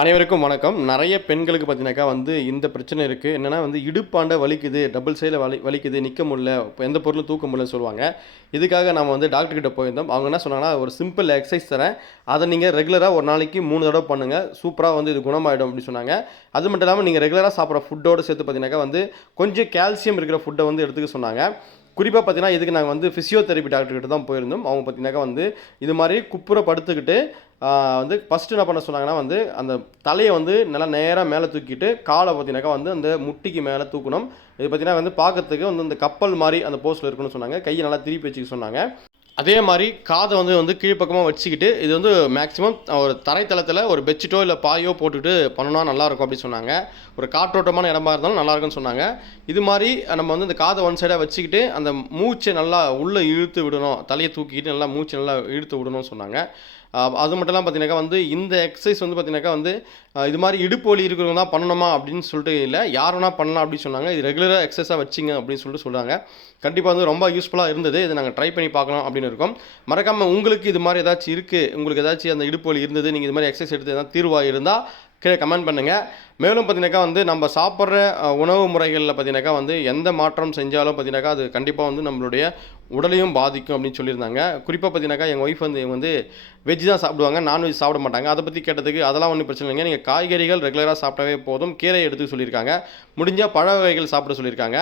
அனைவருக்கும் வணக்கம். நிறைய பெண்களுக்கு பார்த்தீங்கன்னாக்கா வந்து இந்த பிரச்சனை இருக்குது என்னென்னா வந்து இடுப்பாண்ட வலிக்குது டபுள் சைடில் வலி வலிக்குது நிற்க முடியல எந்த பொருளும் தூக்க முடியலன்னு சொல்லுவாங்க. இதுக்காக நம்ம வந்து டாக்டர்கிட்ட போயிருந்தோம். அவங்க என்ன சொன்னாங்கன்னா ஒரு சிம்பிள் எக்ஸசைஸ் தரேன். அதை நீங்கள் ரெகுலராக ஒரு நாளைக்கு மூணு தடவை பண்ணுங்கள் சூப்பராக வந்து இது குணமாயிடும் அப்படின்னு சொன்னாங்க. அது மட்டும் இல்லாமல் நீங்கள் ரெகுலராக சாப்பிட்ற ஃபுட்டோடு சேர்த்து பார்த்தீங்கன்னாக்கா வந்து கொஞ்சம் கால்சியம் இருக்கிற ஃபுட்டை வந்து எடுத்துக்க சொன்னாங்க. குறிப்பாக பார்த்தீங்கன்னா இதுக்கு நாங்கள் வந்து ஃபிசியோதெரப்பி டாக்டர்கிட்ட தான் போயிருந்தோம். அவங்க பார்த்தீங்கன்னாக்கா வந்து இது மாதிரி குப்புற படுத்துக்கிட்டு வந்து ஃபஸ்ட்டு என்ன பண்ண சொன்னாங்கன்னா வந்து அந்த தலையை வந்து நல்லா நேராக மேலே தூக்கிட்டு காலை பார்த்தீங்கன்னாக்கா வந்து அந்த முட்டிக்கு மேலே தூக்கணும். இது பார்த்தீங்கன்னா வந்து பார்க்கறதுக்கு வந்து இந்த கப்பல் மாதிரி அந்த போஸ்ட்டில் இருக்கணும்னு சொன்னாங்க. கையை நல்லா திருப்பி வச்சுக்க சொன்னாங்க. அதே மாதிரி காதை வந்து வந்து கீழ்ப்பக்கமாக வச்சுக்கிட்டு இது வந்து மேக்ஸிமம் ஒரு தரைத்தளத்தில் ஒரு பெட்ஷீட்டோ இல்லை பாயோ போட்டுக்கிட்டு பண்ணோன்னா நல்லாயிருக்கும் அப்படின்னு சொன்னாங்க. ஒரு காற்றோட்டமான இடமா இருந்தாலும் நல்லாயிருக்குன்னு சொன்னாங்க. இது மாதிரி நம்ம வந்து இந்த காதை ஒன் சைடாக வச்சுக்கிட்டு அந்த மூச்சை நல்லா உள்ளே இழுத்து விடணும். தலையை தூக்கிட்டு நல்லா மூச்சை நல்லா இழுத்து விடணும்னு சொன்னாங்க. அது மட்டும் இல்லாமல் பார்த்தீங்கன்னாக்கா வந்து இந்த எக்ஸசைஸ் வந்து பார்த்தீங்கன்னாக்கா வந்து இது மாதிரி இடுப்பு வலி இருக்கிறவங்க தான் பண்ணணுமா அப்படின்னு சொல்லிட்டு இல்லை. யார் வேணால் பண்ணலாம் அப்படின்னு சொன்னாங்க. இது ரெகுலராக எக்ஸசைஸாக வச்சிங்க அப்படின்னு சொல்லிட்டு சொல்கிறாங்க கண்டிப்பாக வந்து ரொம்ப யூஸ்ஃபுல்லாக இருந்தது. இதை நாங்கள் ட்ரை பண்ணி பார்க்கலாம் அப்படின்னு இருக்கோம். மறக்காமல் உங்களுக்கு இது மாதிரி ஏதாச்சும் இருக்குது உங்களுக்கு ஏதாச்சும் அந்த இடுப்பு வலி இருந்தது நீங்கள் இது மாதிரி எக்ஸசைஸ் எடுத்து எதாவது தீர்வாக இருந்தால் கீழே கமெண்ட் பண்ணுங்கள் மேலும் பார்த்தீங்கன்னாக்கா வந்து நம்ம சாப்பிட்ற உணவு முறைகளில் பார்த்தீங்கன்னாக்கா வந்து எந்த மாற்றம் செஞ்சாலும் பார்த்தீங்கன்னாக்கா அது கண்டிப்பாக வந்து நம்மளுடைய உடலையும் பாதிக்கும் அப்படின்னு சொல்லியிருந்தாங்க. குறிப்பாக பார்த்தீங்கன்னாக்கா எங்கள் ஒய்ஃப் வந்து வந்து வெஜ் தான் சாப்பிடுவாங்க நான்வெஜ் சாப்பிட மாட்டாங்க. அதை பற்றி கேட்டதுக்கு அதெல்லாம் ஒன்றும் பிரச்சனை இல்லைங்க. நீங்கள் காய்கறிகள் ரெகுலராக சாப்பிட்டாவே போதும். கீரை எடுத்து சொல்லியிருக்காங்க. முடிஞ்சால் பழ வகைகள் சாப்பிட சொல்லியிருக்காங்க.